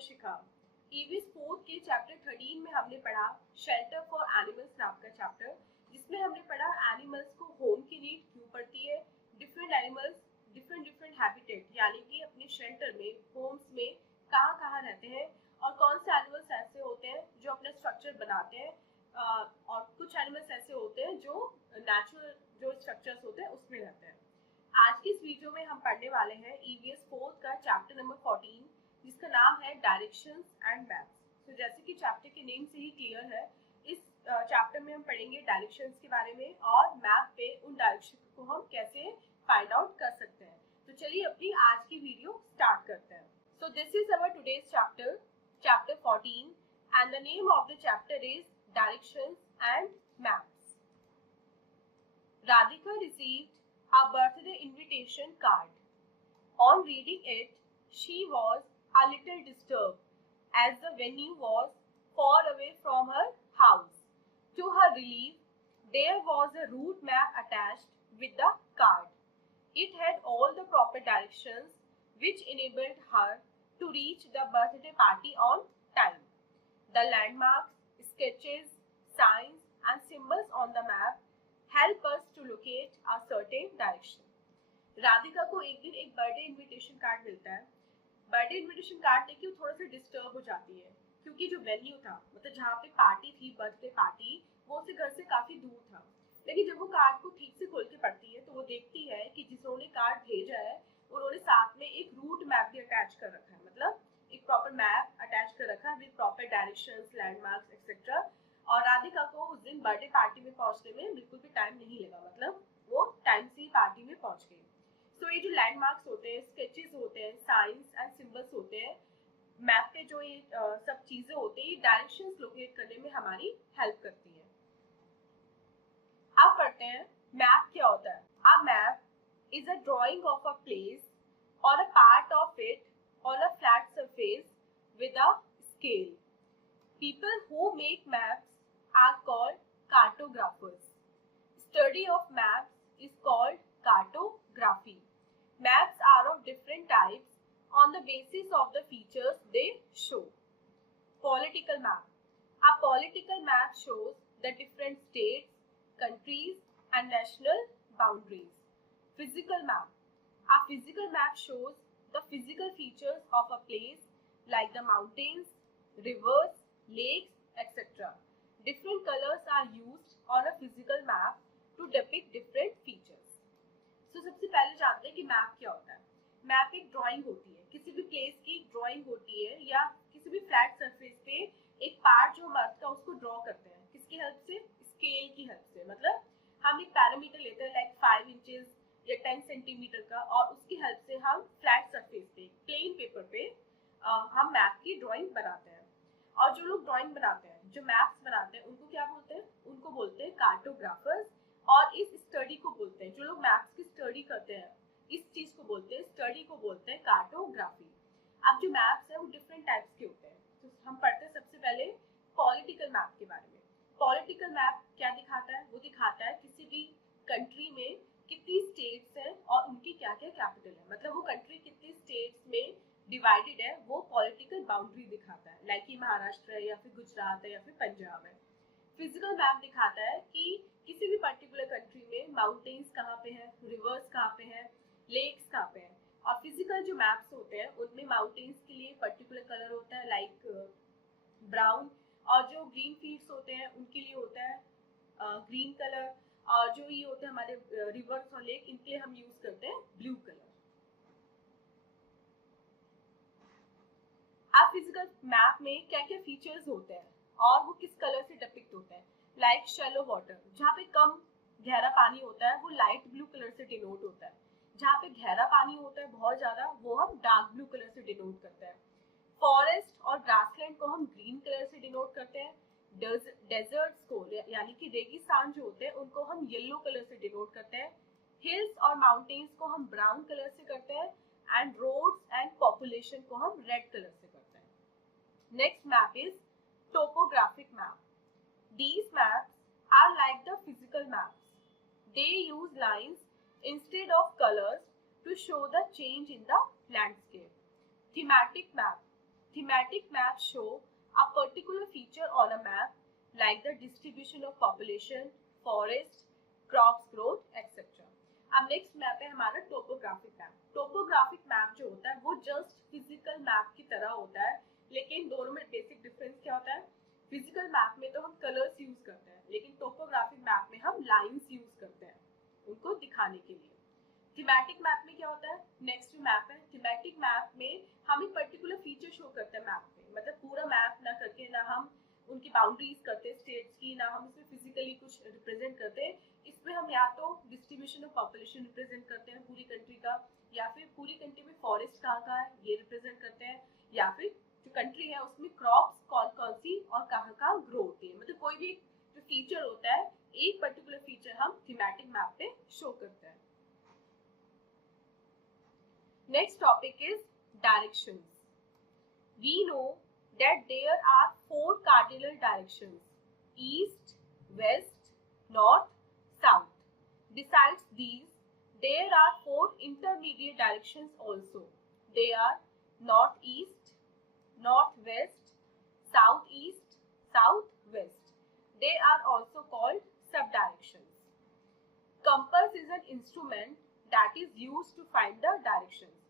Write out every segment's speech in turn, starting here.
शिखा। EVS 4 के chapter 13 में हमने पढ़ा शेल्टर फॉर एनिमल्स नाम का चैप्टर, जिसमें हमने पढ़ा एनिमल्स को होम की नीड क्यों पड़ती है, डिफरेंट एनिमल्स डिफरेंट हैबिटेट यानी कि अपने शेल्टर में, होम्स में कहाँ कहाँ रहते हैं, और कौन से एनिमल्स ऐसे होते हैं जो अपना स्ट्रक्चर बनाते हैं, और कुछ एनिमल्स ऐसे होते हैं जो नेचुरल जो स्ट्रक्चर्स होते हैं उसमें रहते हैं। आज की इस वीडियो में हम पढ़ने वाले हैं ईवीएस 4 का चैप्टर नंबर 14, जिसका नाम है डायरेक्शंस एंड मैप्स। तो जैसे कि चैप्टर के नेम से ही क्लियर है, इस चैप्टर में हम पढ़ेंगे डायरेक्शंस के बारे में और मैप पे उन डायरेक्शन को हम कैसे फाइंड आउट कर सकते हैं। तो चलिए अपनी आज की वीडियो स्टार्ट करते हैं। So this is our today's chapter, chapter 14, and the name of the chapter is directions and maps. Radhika received a birthday invitation card. On reading it, she was a little disturbed as the venue was far away from her house. To her relief, there was a route map attached with the card. It had all the proper directions which enabled her to reach the birthday party on time. The landmarks, sketches, signs and symbols on the map help us to locate a certain direction. Radhika को एक दिन एक birthday invitation card मिलता है। Birthday invitation card देखिए वो थोड़ा सा डिस्टर्ब हो जाती है, क्योंकि जो वेन्यू था, मतलब जहाँ पे पार्टी थी, बर्थडे पार्टी, वो उसके घर से काफी दूर था। लेकिन जब वो कार्ड को ठीक से खोल के पढ़ती है तो वो देखती है कि जिन्होंने कार्ड भेजा है उन्होंने साथ में एक रूट मैप भी अटैच कर रखा है, मतलब एक प्रॉपर मैप अटैच कर रखा है with proper directions, landmarks etcetera. और राधिका को उस दिन बर्थडे पार्टी में पहुंचने में बिल्कुल भी टाइम नहीं लगा, मतलब वो टाइम से ही पार्टी में पहुंच गई। सो ये जो लैंडमार्क्स होते हैं, स्केचेस होते हैं, साइंस एंड सिंबल्स होते हैं, मैप पे जो ये सब चीजें होती है, ये डायरेक्शंस लोकेट करने में हमारी हेल्प करती है। अब पढ़ते हैं मैप क्या होता है। A map is a drawing of a place or a part of it on a flat surface with a scale. People who make maps are called cartographers. Study of maps is called cartography. Maps are of different types on the basis of the features they show. Political map. A political map shows the different states, countries and national boundaries. Physical map. A physical map shows the physical features of a place like the mountains, rivers, lakes, etc. Different colors are used on a physical map to depict different features. So सबसे पहले जानते हैं कि map क्या होता है। Map एक drawing होती है, किसी भी प्लेस की ड्राइंग होती है, या किसी भी फ्लैट सरफेस पे एक पार्ट जो हम अर्थ का उसको ड्रॉ करते हैं, किसकी हेल्प से? स्केल की हेल्प से। मतलब हम एक पैरामीटर लेते हैं लाइक 5 इंचेस या 10 सेंटीमीटर का, और उसकी हेल्प से हम फ्लैट सरफेस पे, प्लेन पेपर पे हम मैप की ड्राइंग बनाते हैं। और जो लोग ड्राइंग बनाते हैं, जो मैप्स बनाते हैं, उनको क्या बोलते हैं? उनको बोलते हैं कार्टोग्राफर्स। और इस स्टडी को बोलते हैं, जो लोग मैप्स की स्टडी करते हैं, इस चीज को बोलते हैं, स्टडी को बोलते हैं कार्टोग्राफी। अब जो मैप्स है वो डिफरेंट टाइप्स के होते हैं। तो हम पढ़ते हैं सबसे पहले पॉलिटिकल मैप के बारे में। पॉलिटिकल मैप क्या दिखाता है? वो दिखाता है किसी भी कंट्री में कितनी स्टेट्स हैं और उनकी क्या क्या कैपिटल है, मतलब वो कंट्री कितनी स्टेट्स में डिवाइडेड है, वो पॉलिटिकल बाउंड्री दिखाता है, लाइक कि महाराष्ट्र है या फिर गुजरात है या फिर पंजाब है। फिजिकल मैप दिखाता है कि किसी भी पर्टिकुलर कंट्री में माउंटेन्स कहाँ पे हैं, रिवर्स कहाँ पे हैं, लेक्स कहाँ पे हैं। और फिजिकल जो मैप्स होते हैं उनमें माउंटेन्स के लिए पर्टिकुलर कलर होता है लाइक ब्राउन, और जो ग्रीन फील्ड्स होते हैं उनके लिए होता है ग्रीन कलर, और जो ये होते हैं हमारे रिवर्स और लेक, इनके लिए हम यूज करते हैं ब्लू कलर। अब फिजिकल मैप में क्या क्या फीचर्स होते हैं और वो किस कलर से डिपिक्ट होते हैं, लाइक शैलो वाटर, जहाँ पे कम गहरा पानी होता है वो लाइट ब्लू कलर से डिनोट होता है। जहाँ पे गहरा पानी होता है बहुत ज्यादा, वो हम डार्क ब्लू कलर से डिनोट करते हैं। फॉरेस्ट और ग्रासलैंड को हम ग्रीन कलर से डिनोट करते हैं। डेजर्ट्स को यानी कि रेगिस्तान जो होते हैं उनको हम येलो कलर से डिनोट करते हैं। हिल्स और माउंटेन्स को हम ब्राउन कलर से करते हैं, एंड रोड्स एंड पॉपुलेशन को हम रेड कलर से करते हैं। Next map is topographic map. These maps are like the physical maps. They use lines instead of colors to show the change in the landscape. Thematic map. Thematic maps show a particular feature on a map, like the distribution of population, forest, crops growth, etc. अब next map है हमारा topographic map. Topographic map जो होता है वो just physical map की तरह होता है, लेकिन दोनों में बेसिक डिफरेंस क्या होता है? फिजिकल मैप में तो हम कलर्स यूज करते हैं, लेकिन टोपोग्राफिक मैप में हम लाइंस यूज करते हैं उनको दिखाने के लिए. थीमेटिक मैप में क्या होता है? नेक्स्ट मैप है. थीमेटिक मैप में हम एक पर्टिकुलर फीचर शो करते हैं मैप में, मतलब पूरा मैप ना करके, ना हम उनकी बाउंड्रीज करते हैं स्टेट्स की, ना हम इसमें फिजिकली कुछ रिप्रेजेंट करते हैं. इसमें हम या तो डिस्ट्रीब्यूशन ऑफ पॉपुलेशन रिप्रेजेंट करते हैं पूरी कंट्री का, या फिर पूरी कंट्री में फॉरेस्ट कहाँ कहाँ है ये रिप्रेजेंट करते हैं, या फिर जो कंट्री है उसमें क्रॉप्स कौन कौन सी और कहाँ कहाँ ग्रो होती है. मतलब कोई भी जो फीचर होता है, एक पर्टिकुलर फीचर हम थीमेटिक मैप पे शो करते हैं. Next topic is directions. We know that there are 4 cardinal directions: east, west, north, south. Besides these, there are 4 intermediate directions also. They are northeast, northwest, southeast, southwest. They are also called subdirections. Compass is an instrument that is used to find the directions.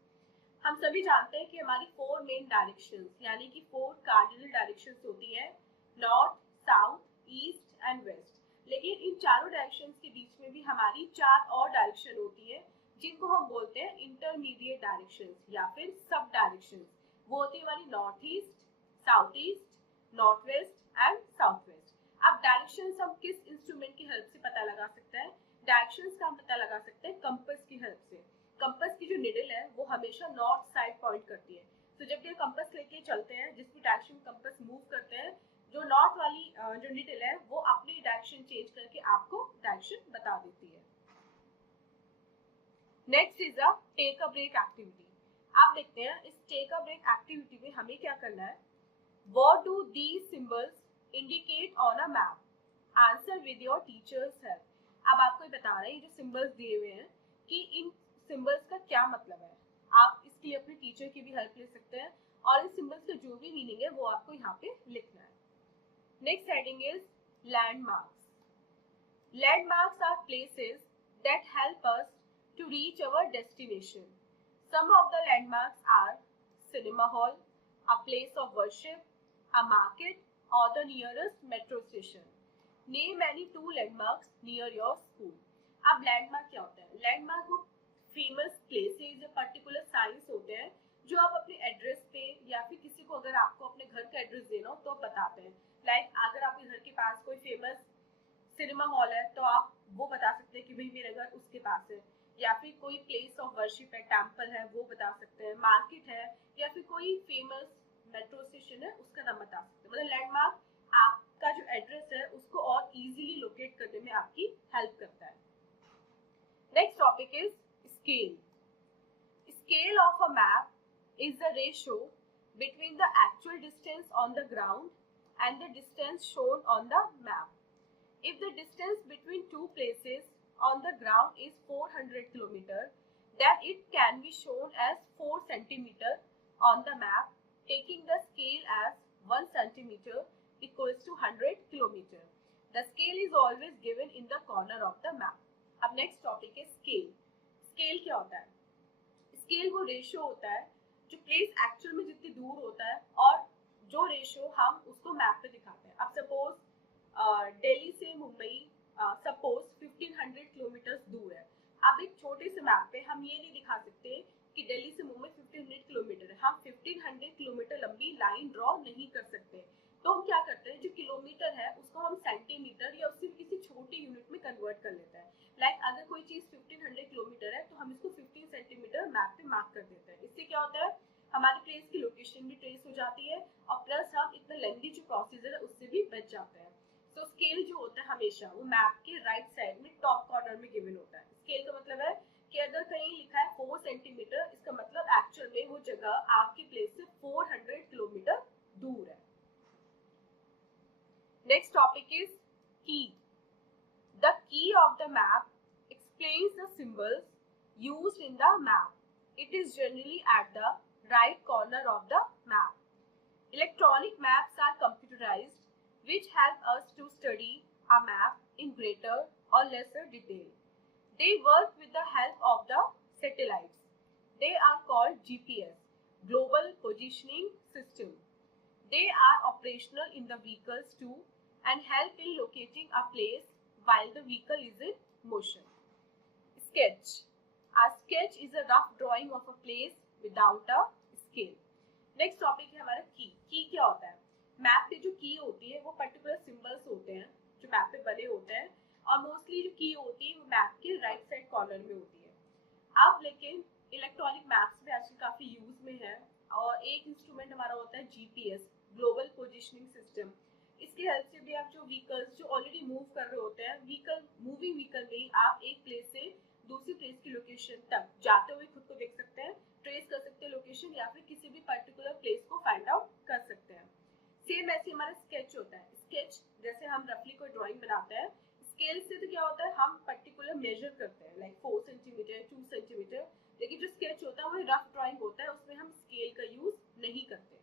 हम सभी जानते हैं कि हमारी 4 main directions यानी कि 4 cardinal directions होती हैं: north, south, east and west. लेकिन इन चारों डायरेक्शंस के बीच में भी हमारी 4 और डायरेक्शन होती है जिनको हम बोलते हैं इंटरमीडिएट डायरेक्शंस या फिर सब डायरेक्शंस. वो होती है हमारी north east, south east, north west and south west. अब डायरेक्शंस हम किस इंस्ट्रूमेंट की हेल्प से पता लगा सकते हैं? डायरेक्शंस का हम पता लगा सकते हैं कंपास की हेल्प से. कंपास की जो निडल है वो हमेशा नॉर्थ साइड पॉइंट करती है. तो जब ये कंपास लेके चलते हैं, जिस भी डायरेक्शन कंपास मूव करते हैं, जो नॉर्थ वाली जो निडल है वो अपनी डायरेक्शन चेंज करके आपको डायरेक्शन बता देती है. Next is a take a break activity. आप देखते हैं इस टेक अ ब्रेक एक्टिविटी में हमें क्या करना है. What do these symbols indicate on a map? Answer with your teachers help. अब आपको बता रहे हैं ये जो सिंबल्स दिए हुए हैं कि इन सिंबल्स का क्या मतलब है. आप इसके लिए अपने टीचर की भी हेल्प ले सकते हैं और इन सिंबल्स का जो भी मीनिंग है वो आपको यहाँ पे लिखना है. Next heading is landmarks. Landmarks are places that help us to reach our destination. Some of the landmarks are cinema hall, a place of worship, a market or the nearest metro station. Name any 2 landmarks near your school. अब landmark क्या होता है? Landmark वो famous places या particular signs होते हैं जो आप अपने एड्रेस पे या फिर किसी को अगर आपको अपने घर का एड्रेस देना हो तो आप बताते हैं. लाइक अगर आपके घर के पास कोई फेमस सिनेमा हॉल है तो आप वो बता सकते हैं कि भाई मेरा घर उसके पास है, या फिर कोई प्लेस ऑफ वर्शिप है, टेम्पल है, वो बता सकते हैं, मार्केट है, या फिर कोई फेमस मेट्रो स्टेशन है उसका नाम बता सकते हैं. मतलब लैंडमार्क आपका जो एड्रेस है उसको और इजीली लोकेट करने में आपकी हेल्प करता है. Next topic is scale. Scale of a map is the ratio between the actual distance on the ground and the distance shown on the map. If the distance between 2 places on the ground is 400 km, then it can be shown as 4 cm on the map, taking the scale as 1 cm equals to 100 km. The scale is always given in the corner of the map. अब next topic is scale. Scale क्या होता है? Scale वो ratio होता है जो place actual में जितनी दूर होता है और जो रेशियो हम उसको मैप पे दिखाते हैं. अब सपोज दिल्ली से मुंबई सपोज 1500 किलोमीटर दूर है. अब एक छोटे से मैप पे हम ये नहीं दिखा सकते कि दिल्ली से मुंबई 1500 किलोमीटर है. हम 1500 किलोमीटर लंबी लाइन ड्रॉ नहीं कर सकते. तो हम क्या करते हैं, जो किलोमीटर है उसको हम सेंटीमीटर या उससे किसी छोटे यूनिट में कन्वर्ट कर लेते हैं. लाइक अगर कोई चीज 1500 किलोमीटर है तो हम इसको 15 सेंटीमीटर मैप पे मार्क कर देते हैं. इससे क्या होता है, हमारी प्लेस की लोकेशन भी ट्रेस हो जाती है और प्लस हम इतना लेंथी जो प्रोसीजर है उससे भी बच जाते हैं. तो स्केल जो होता है हमेशा वो मैप के राइट साइड में टॉप कॉर्नर में गिवन होता है. स्केल का मतलब है कि अगर कहीं लिखा है 4 सेंटीमीटर, इसका मतलब एक्चुअल में वो जगह आपकी प्लेस से 400 किलोमीटर दूर है. Next topic is key. The key of the map explains the symbols used in the map. It is generally at the right corner of the map. Electronic maps are computerized, which help us to study a map in greater or lesser detail. They work with the help of the satellites. They are called GPS, Global Positioning System. They are operational in the vehicles too and help in locating a place while the vehicle is in motion. Sketch. A sketch is a rough drawing of a place without a scale. Next topic है हमारा की. की क्या होता है? Map पे जो की होती है वो पर्टिकुलर सिंबल्स होते हैं जो मैप पे बने होते हैं और मोस्टली जो की होती है वो मैप के राइट साइड कॉर्नर में होती है. अब लेकिन इलेक्ट्रॉनिक मैप्स में आजकल काफ़ी यूज में है और एक इंस्ट्रूमेंट हमारा होता है जीपीएस, ग्लोबल पोजिशनिंग सिस्टम. इसकी हेल्प से भी आप जो व्हीकल्स जो ऑलरेडी मूव कर रहे होते हैं मूविंग व्हीकल में ही आप एक प्लेस से दूसरी प्लेस की लोकेशन तक जाते हुए खुद को देख सकते हैं, ट्रेस कर सकते हैं लोकेशन या फिर किसी भी पर्टिकुलर प्लेस को फाइंड आउट कर सकते हैं. सेम ऐसे हमारा स्केच होता है. स्केच जैसे हम रफली कोई ड्राइंग बनाते हैं, स्केल से तो क्या होता है हम पर्टिकुलर मेजर करते हैं लाइक 4 सेंटीमीटर 2 सेंटीमीटर, लेकिन जो स्केच होता है वो रफ ड्राइंग होता है, उसमें हम स्केल का यूज नहीं करते.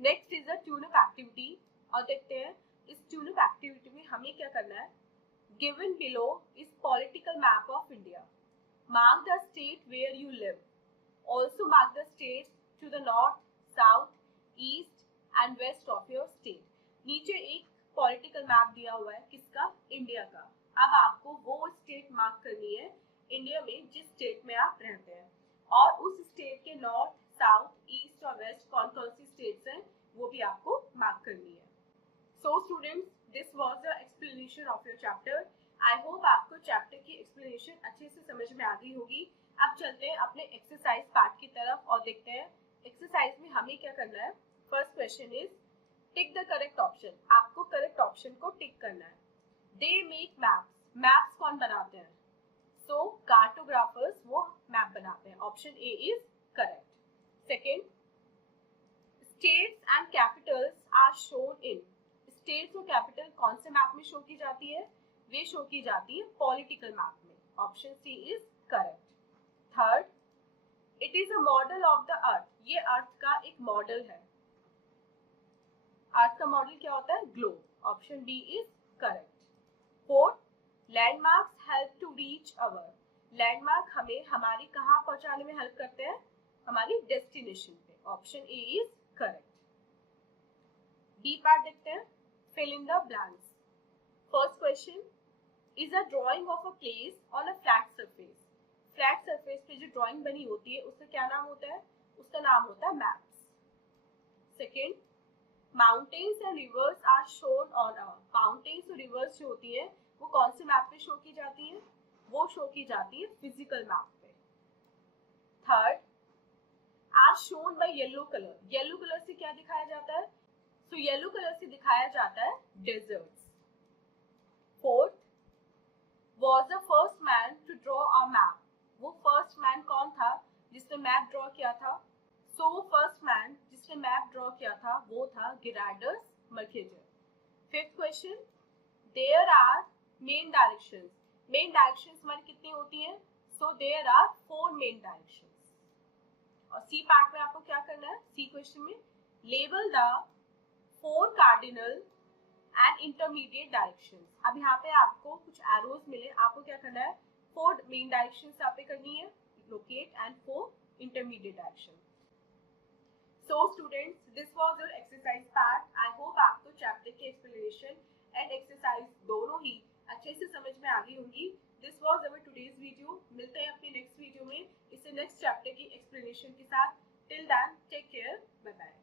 Next is a tune up activity और देखते हैं इस ट्यून अप एक्टिविटी में हमें क्या करना है. Given below is political map of India. Mark the state where you live. Also mark the states to the north, south, east and west of your state. नीचे एक पॉलिटिकल मैप दिया हुआ है किसका? इंडिया का. अब आपको वो स्टेट मार्क करनी है इंडिया में जिस स्टेट में आप रहते हैं और उस स्टेट के नॉर्थ, साउथ, ईस्ट और वेस्ट कौन कौन सी स्टेट्स हैं वो भी आपको मार्क करनी है. So students, this was the explanation of your chapter. I hope आपको चैप्टर की एक्सप्लेनेशन अच्छे से समझ में आ गई होगी. अब चलते हैं अपने एक्सरसाइज पार्ट की तरफ और देखते हैं एक्सरसाइज में हमें क्या करना है. First question is tick the correct option. आपको करेक्ट ऑप्शन को टिक करना है. They make maps. मैप्स कौन बनाते हैं? सो कार्टोग्राफर्स वो मैप बनाते हैं. Option A is correct. Second, states and capitals are shown in. स्टेट्स और कैपिटल कौन से मैप में शो की जाती है? वे शो की जाती है पॉलिटिकल मैप में. Option C is correct. Third, it is a model of the earth. ये अर्थ का एक मॉडल है. अर्थ का मॉडल क्या होता है? Globe. Option B is correct. Fourth, landmarks help to reach our. Landmark हमें हमारी कहाँ पहुंचाने में हेल्प करते हैं? हमारी डेस्टिनेशन पे. Option A is correct. B part देखते हैं. Fill in the blanks. First question is a drawing of a place on a flat surface. Flat surface पे जो ड्राइंग बनी होती है उसका क्या नाम होता है? उसका नाम होता है maps. Second, mountains and rivers are shown on a. Mountains और रिवर्स जो होती है वो कौन से मैप पे शो की जाती है? वो शो की जाती है फिजिकल मैप पे. Third, are shown by yellow colour. Yellow colour से क्या दिखाया जाता है? सो येलो कलर से दिखाया जाता है deserts. Fourth, was the first man to draw a map. वो फर्स्ट मैन कौन था जिसने मैप ड्रॉ किया था? सो वो फर्स्ट मैन जिसने मैप ड्रॉ किया था वो था Gerardus Mercator. Fifth question, there are main directions. Main directions हमारी कितनी होती हैं? So there are 4 main directions. और सी पार्ट में आपको क्या करना है? सी क्वेश्चन में label the 4 cardinal and intermediate directions. अब यहाँ पे आपको कुछ एरोज मिले, आपको क्या करना है? 4 मेन डायरेक्शंस यहाँ पे करनी है locate and 4 intermediate direction. So students, this was your exercise part. I hope आपको चैप्टर की एक्सप्लेनेशन एंड एक्सरसाइज दोनों ही अच्छे से समझ में आ गई होंगी. This was our today's video. मिलते हैं अपनी नेक्स्ट वीडियो में इससे नेक्स्ट चैप्टर की एक्सप्लेनेशन के साथ. Till then take care. Bye bye.